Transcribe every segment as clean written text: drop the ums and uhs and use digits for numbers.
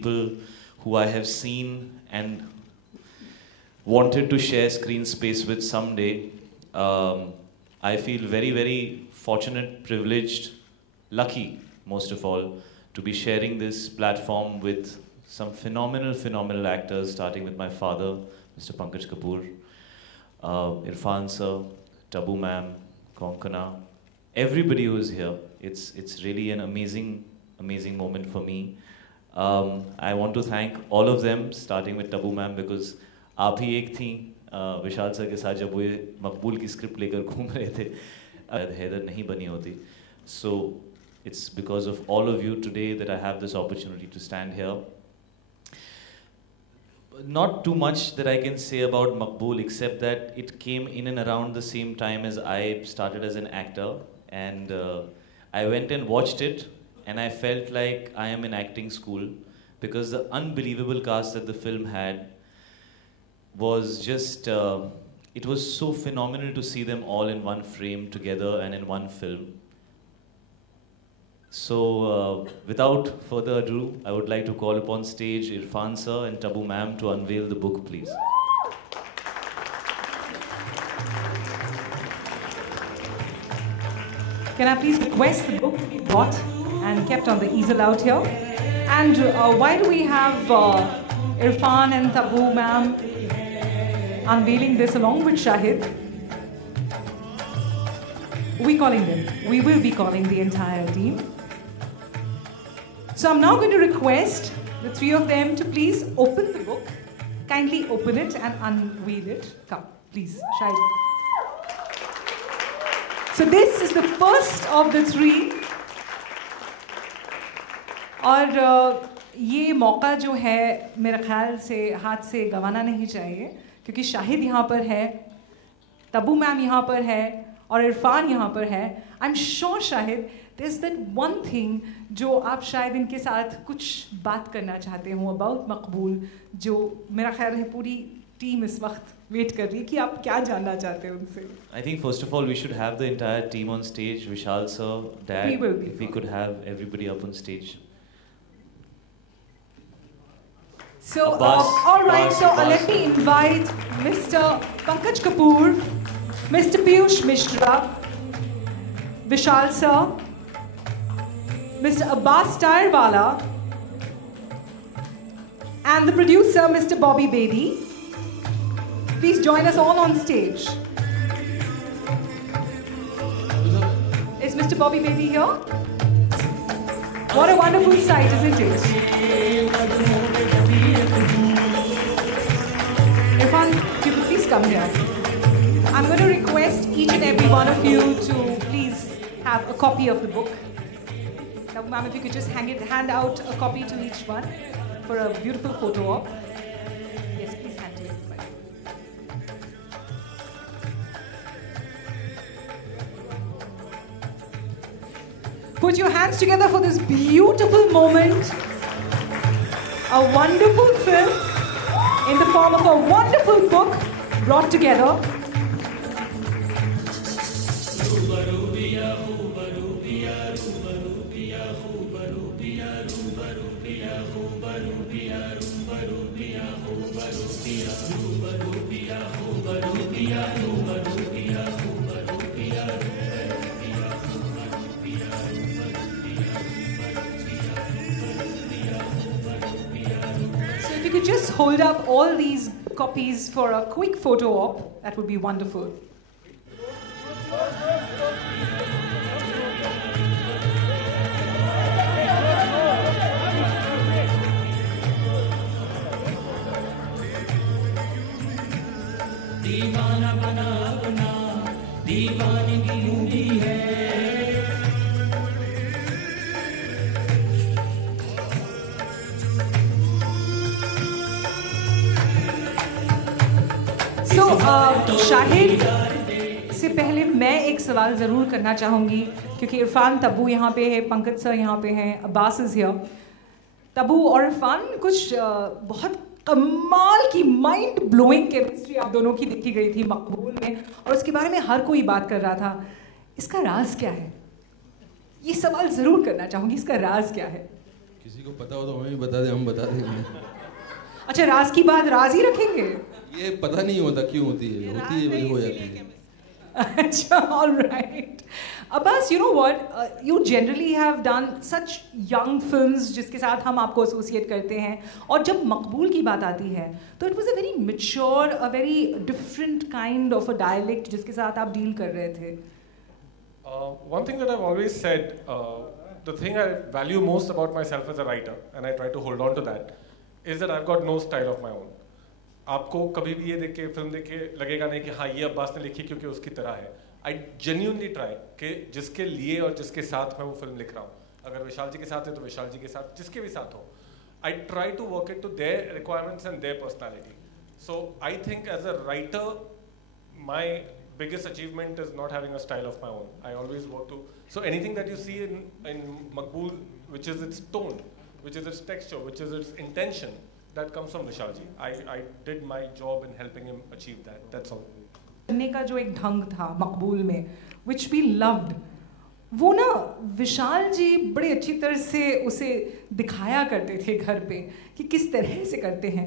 people who I have seen and wanted to share screen space with someday. I feel very, very fortunate, privileged, lucky, most of all, to be sharing this platform with some phenomenal actors, starting with my father, Mr. Pankaj Kapoor, Irfan sir, Tabu ma'am, Konkana, everybody who is here. It's really an amazing moment for me. I want to thank all of them, starting with Tabu ma'am, because आप ही एक थी विशाल sir के साथ जब वो मकबूल की script लेकर घूम रहे थे, हैदर नहीं बनी होती. So it's because of all of you today that I have this opportunity to stand here. Not too much that I can say about Maqbool, except that it came in and around the same time as I started as an actor, and I went and watched it, and I felt like I am in acting school, because the unbelievable cast that the film had was just, it was so phenomenal to see them all in one frame together and in one film. So, without further ado, I would like to call upon stage Irfan sir and Tabu ma'am to unveil the book, please. Can I please request the book to be brought and kept on the easel out here? And why do we have Irfan and Tabu ma'am unveiling this along with Shahid? We calling them. We will be calling the entire team. So I'm now going to request the three of them to please open the book. Kindly open it and unveil it. Come, please, Shahid. So this is the first of the three. और ये मौका जो है मेरे ख्याल से हाथ से गंवाना नहीं चाहिए, क्योंकि शाहिद यहाँ पर है, तबू मैम यहाँ पर है और इरफान यहाँ पर है. I am sure Shahid there's that one thing जो आप शायद इनके साथ कुछ बात करना चाहते हो about मकबूल, जो मेरा ख्याल है पूरी टीम इस वक्त वेट कर रही है कि आप क्या जानना चाहते हो उनसे. I think first of all we should have the entire team on stage. Vishal sir, Dad, if we could have everybody up on stage. So, all right, so let me invite Mr. Pankaj Kapoor, Mr. Piyush Mishra, Vishal sir, Mr. Abbas Tyrewala, and the producer, Mr. Bobby Bedi. Please join us all on stage. Is Mr. Bobby Bedi here? What a wonderful sight, isn't it? Irfan, you could please come here. I'm going to request each and every one of you to please have a copy of the book. Now, ma'am, if you could just hand out a copy to each one for a beautiful photo op. Yes, please hand to everybody. Put your hands together for this beautiful moment. A wonderful film in the form of a wonderful book brought together. So if you could just hold up all these copies for a quick photo op, that would be wonderful. दीवाना बना अपना दीवानगी यूं है. शाहिद से पहले मैं एक सवाल ज़रूर करना चाहूँगी, क्योंकि इरफान तबू यहाँ पे है, पंकज सर यहाँ पे हैं, अब्बास इज़ हियर. तबू और इरफान, कुछ बहुत कमाल की माइंड ब्लोइंग केमिस्ट्री आप दोनों की देखी गई थी मकबूल में, और उसके बारे में हर कोई बात कर रहा था. इसका राज क्या है? ये सवाल ज़रूर करना चाहूँगी, इसका राज क्या है? किसी को पता हो तो हमें भी बता दे, हम बता देंगे। अच्छा, राज की बात राज ही रखेंगे? ये पता नहीं होता क्यों होती है, होती है वही हो जाती है। अच्छा, all right. Abbas, you know what? You generally have done such young films जिसके साथ हम आपको एसोसिएट करते हैं, और जब मकबूल की बात आती है तो it was a very mature, a very different kind of a dialect जिसके साथ आप डील कर रहे थे. One thing that I've always said, the thing I value most about myself as a writer, and I try to hold on to that, is that I've got no style of my own. आपको कभी भी ये देख के film देख के लगेगा नहीं कि हाँ ये अब्बास ने लिखी क्योंकि उसकी तरह है. I genuinely try कि जिसके लिए और जिसके साथ मैं वो फिल्म लिख रहा हूँ, अगर विशाल जी के साथ है तो विशाल जी के साथ, जिसके भी साथ हो, I try to work it to their requirements and their personality. So I think as a writer, my biggest achievement is not having a style of my own. I always work to, so anything that you see in Maqbool, which is its tone, which is its texture, which is its intention, that comes from Vishal ji. I did my job in helping him achieve that. That's all. करने का जो एक ढंग था मकबूल में, which we loved, वो ना विशाल जी बड़े अच्छी तरह से उसे दिखाया करते थे घर पे कि किस तरह से करते हैं.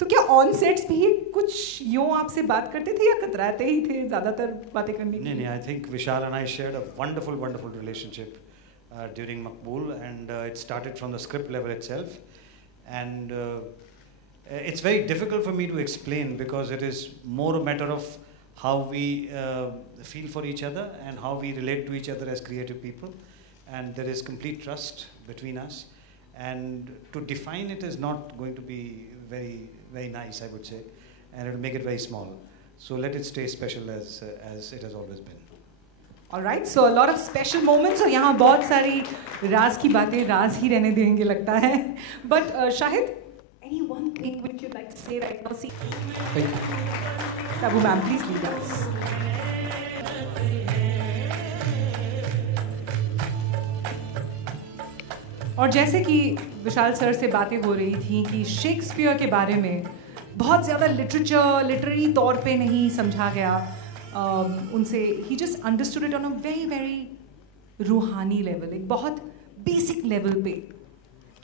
तो क्या ऑन सेट्स भी कुछ यूँ आपसे बात करते थे या कतराते ही थे ज़्यादातर बातें करने के लिए? नहीं, I think Vishal and I shared a wonderful relationship during Maqbool, and it started from the script level itself, and it's very difficult for me to explain because it is more a matter of how we feel for each other and how we relate to each other as creative people, and there is complete trust between us, and to define it is not going to be very, very nice, I would say, and it will make it very small. So let it stay special as it has always been. All right, so a lot of special moments, और यहाँ बहुत सारी राज की बातें राज ही रहने देंगे लगता है. But Shahid, any one thing which you'd like to say right now? See, Thank you. Tabu ma'am, please lead us. और जैसे कि विशाल सर से बातें हो रही थी कि शेक्सपियर के बारे में बहुत ज़्यादा लिटरेरी तौर पे नहीं समझा गया उनसे. He just understood it on a very very रूहानी लेवल, एक बहुत बेसिक लेवल पे.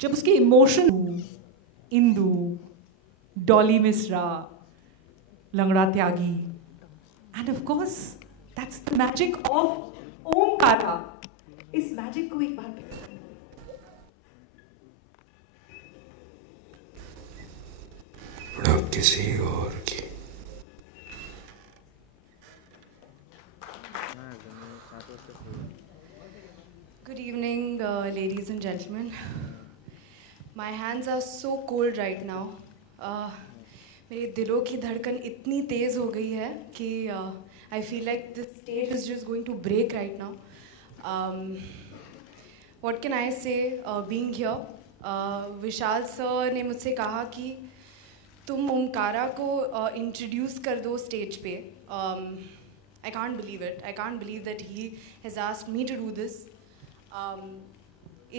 जब उसके emotion, Indu, Dolly Mishra, Langda Tyagi, and of course that's the magic of Omkara. इस मैजिक को एक बार किसी और की. Good evening, ladies and gentlemen. My hands are so cold right now. मेरे दिलों की धड़कन इतनी तेज़ हो गई है कि I feel like this stage is just going to break right now. What can I say? Being here, Vishal sir ने मुझसे कहा कि तुम ओमकारा को इंट्रोड्यूस कर दो स्टेज पे. I can't believe it. I can't believe that he has asked me to do this.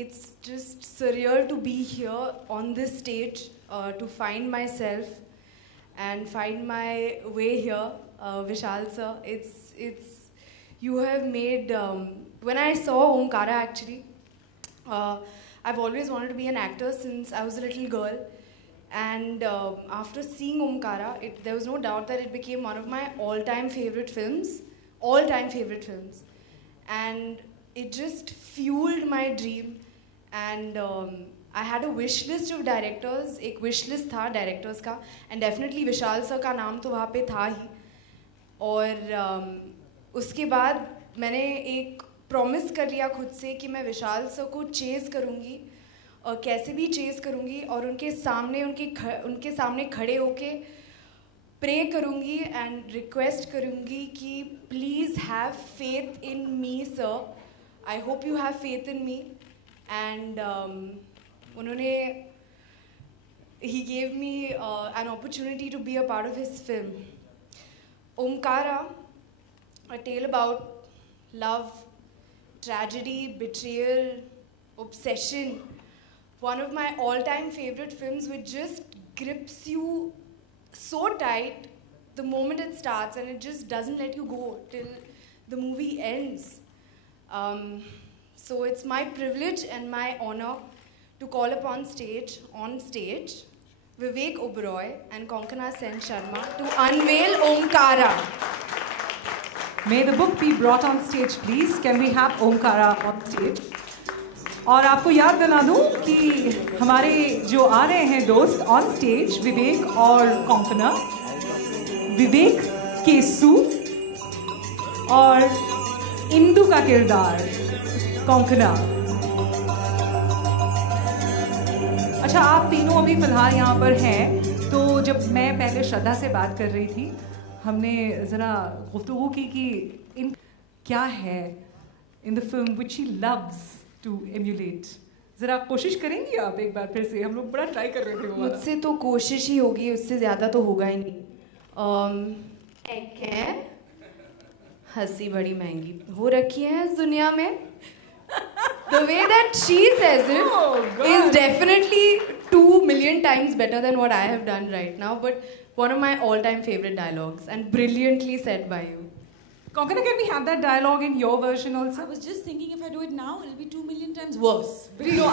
It's just surreal to be here on this stage, to find myself and find my way here. Vishal sir, you have made, when I saw Omkara actually, I've always wanted to be an actor since I was a little girl. And after seeing Omkara, there was no doubt that it became one of my all-time favorite films. And it just fueled my dream. And I had a wish list of directors. एक wish list था directors का. And definitely Vishal sir का नाम तो वहाँ पे था ही. और उसके बाद मैंने एक promise कर लिया खुद से कि मैं विशाल sir को chase करूँगी. और कैसे भी चेस करूँगी और उनके सामने खड़े होके प्रे करूँगी एंड रिक्वेस्ट करूँगी कि please have faith in me sir. I hope you have faith in me. And उन्होंने he gave me an opportunity to be a part of his film Omkara, a tale about love, tragedy, betrayal, obsession. One of my all-time favorite films which just grips you so tight the moment it starts and it just doesn't let you go till the movie ends. So it's my privilege and my honor to call upon on stage, Vivek Oberoi and Konkona Sen Sharma to unveil Omkara. May the book be brought on stage, please. Can we have Omkara on stage? और आपको याद दिला दूं कि हमारे जो आ रहे हैं दोस्त ऑन स्टेज, विवेक और कोंकणा, विवेक केसु और इंदु का किरदार कोंकणा। अच्छा, आप तीनों अभी फिलहाल यहाँ पर हैं, तो जब मैं पहले श्रद्धा से बात कर रही थी, हमने ज़रा गुफ्तगू की कि इन क्या है in the film which she loves to emulate. ज़रा कोशिश करेंगी आप एक बार फिर से? हम लोग बड़ा ट्राई कर रहे थे। मुझसे तो कोशिश ही होगी, उससे ज़्यादा तो होगा ही नहीं। एक है हंसी बड़ी महंगी हो रखी है इस दुनिया में। The way that she says it is definitely 2 million times better than what I have done right now, but one of my all-time favorite dialogues and brilliantly said by you. Konkana, can we have that dialogue in your version also? I was just thinking if I do it now, it'll be 2 million times worse. No,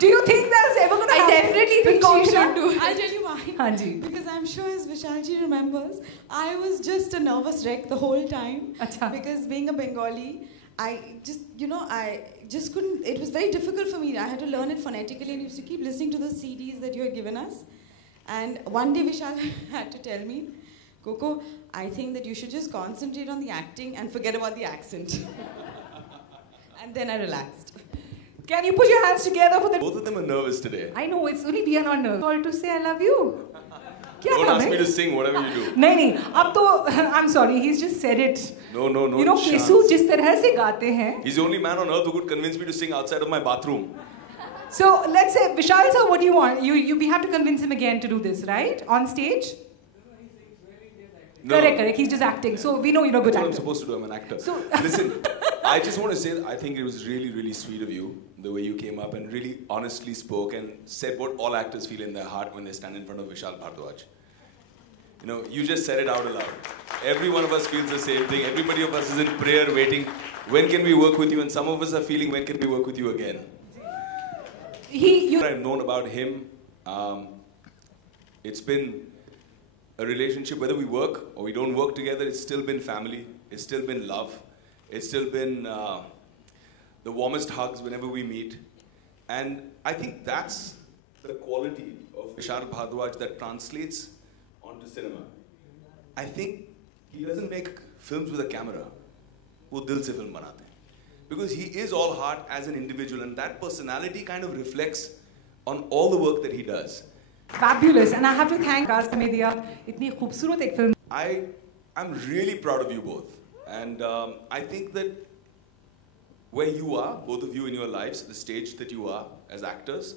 Do you think that's ever going to happen? I definitely think she should do it. I'll tell you why. Hanji. Because I'm sure as Vishalji remembers, I was just a nervous wreck the whole time. Achha. Because being a Bengali, I just couldn't, it was very difficult for me. I had to learn it phonetically and used to keep listening to the CDs that you had given us. And one day Vishal had to tell me, Coco, I think that you should just concentrate on the acting and forget about the accent. And then I relaxed. Can you put your hands together for the... Both of them are nervous today. I know, it's only we are not nervous. Call to say I love you. Don't ask me to sing whatever you do. नहीं, अब तो I'm sorry, he's just said it. No. You know, केसु जिस तरह से गाते हैं. He's the only man on earth who could convince me to sing outside of my bathroom. So let's say, Vishal sir, what do you want? We have to convince him again to do this, right? On stage? No. Correct. He's just acting. So we know you're a good actor. That's what I'm supposed to do. I'm an actor. So listen, I just want to say that I think it was really, really sweet of you, the way you came up and really honestly spoke and said what all actors feel in their heart when they stand in front of Vishal Bhardwaj. You know, you just said it out aloud. Every one of us feels the same thing. Everybody of us is in prayer waiting. When can we work with you? And some of us are feeling, when can we work with you again? What I've known about him, it's been a relationship, whether we work or we don't work together, it's still been family, it's still been love, it's still been the warmest hugs whenever we meet. And I think that's the quality of Vishal Bhardwaj that translates onto cinema. I think he doesn't make films with a camera. वो दिल से film बनाते हैं. Because he is all heart as an individual, and that personality kind of reflects on all the work that he does. Fabulous, and I have to thank Vikas ने दिया इतनी खूबसूरत एक film. I'm really proud of you both, and I think that where you are, both of you in your lives, the stage that you are as actors,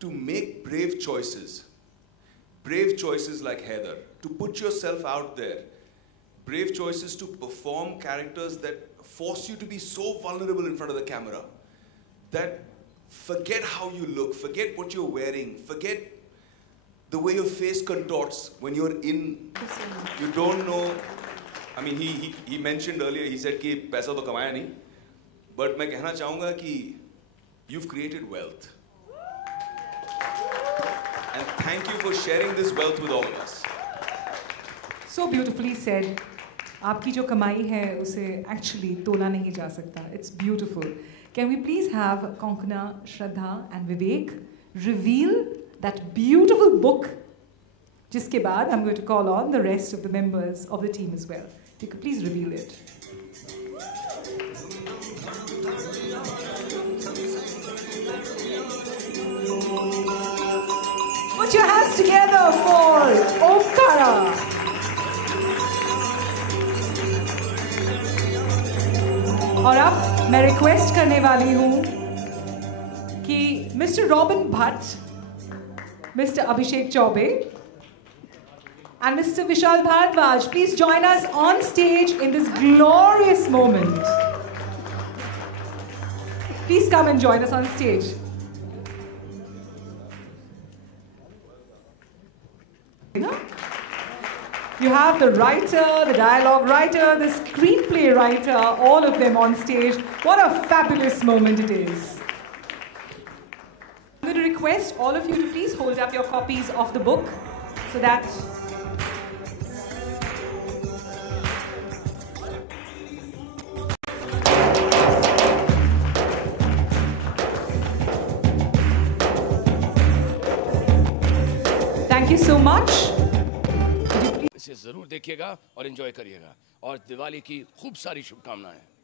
to make brave choices like Heather, to put yourself out there, brave choices to perform characters that force you to be so vulnerable in front of the camera, that forget how you look, forget what you're wearing, forget the way your face contorts when you're in, you don't know. I mean, he mentioned earlier, he said कि पैसा तो कमाया नहीं, but मैं कहना चाहूँगा कि you've created wealth. And thank you for sharing this wealth with all of us. So beautifully said. आपकी जो कमाई है उसे actually तोला नहीं जा सकता. It's beautiful. Can we please have Konkana, Shraddha and Vivek reveal that beautiful book? जिसके बाद I'm going to call on the rest of the members of the team as well. If you could please reveal it. Put your hands together for Omkara. और अब मैं request करने वाली हूँ कि mister robin Bhatt, mister Abhishek Choubey and Mr. Vishal Bhardwaj, please join us on stage in this glorious moment. Please come and join us on stage. You have the writer, the dialogue writer, the screenplay writer, all of them on stage. What a fabulous moment it is. request all of you to please hold up your copies of the book so that thank you so much. इसे जरूर देखिएगा और enjoy करिएगा और दिवाली की खूब सारी शुभकामनाएं।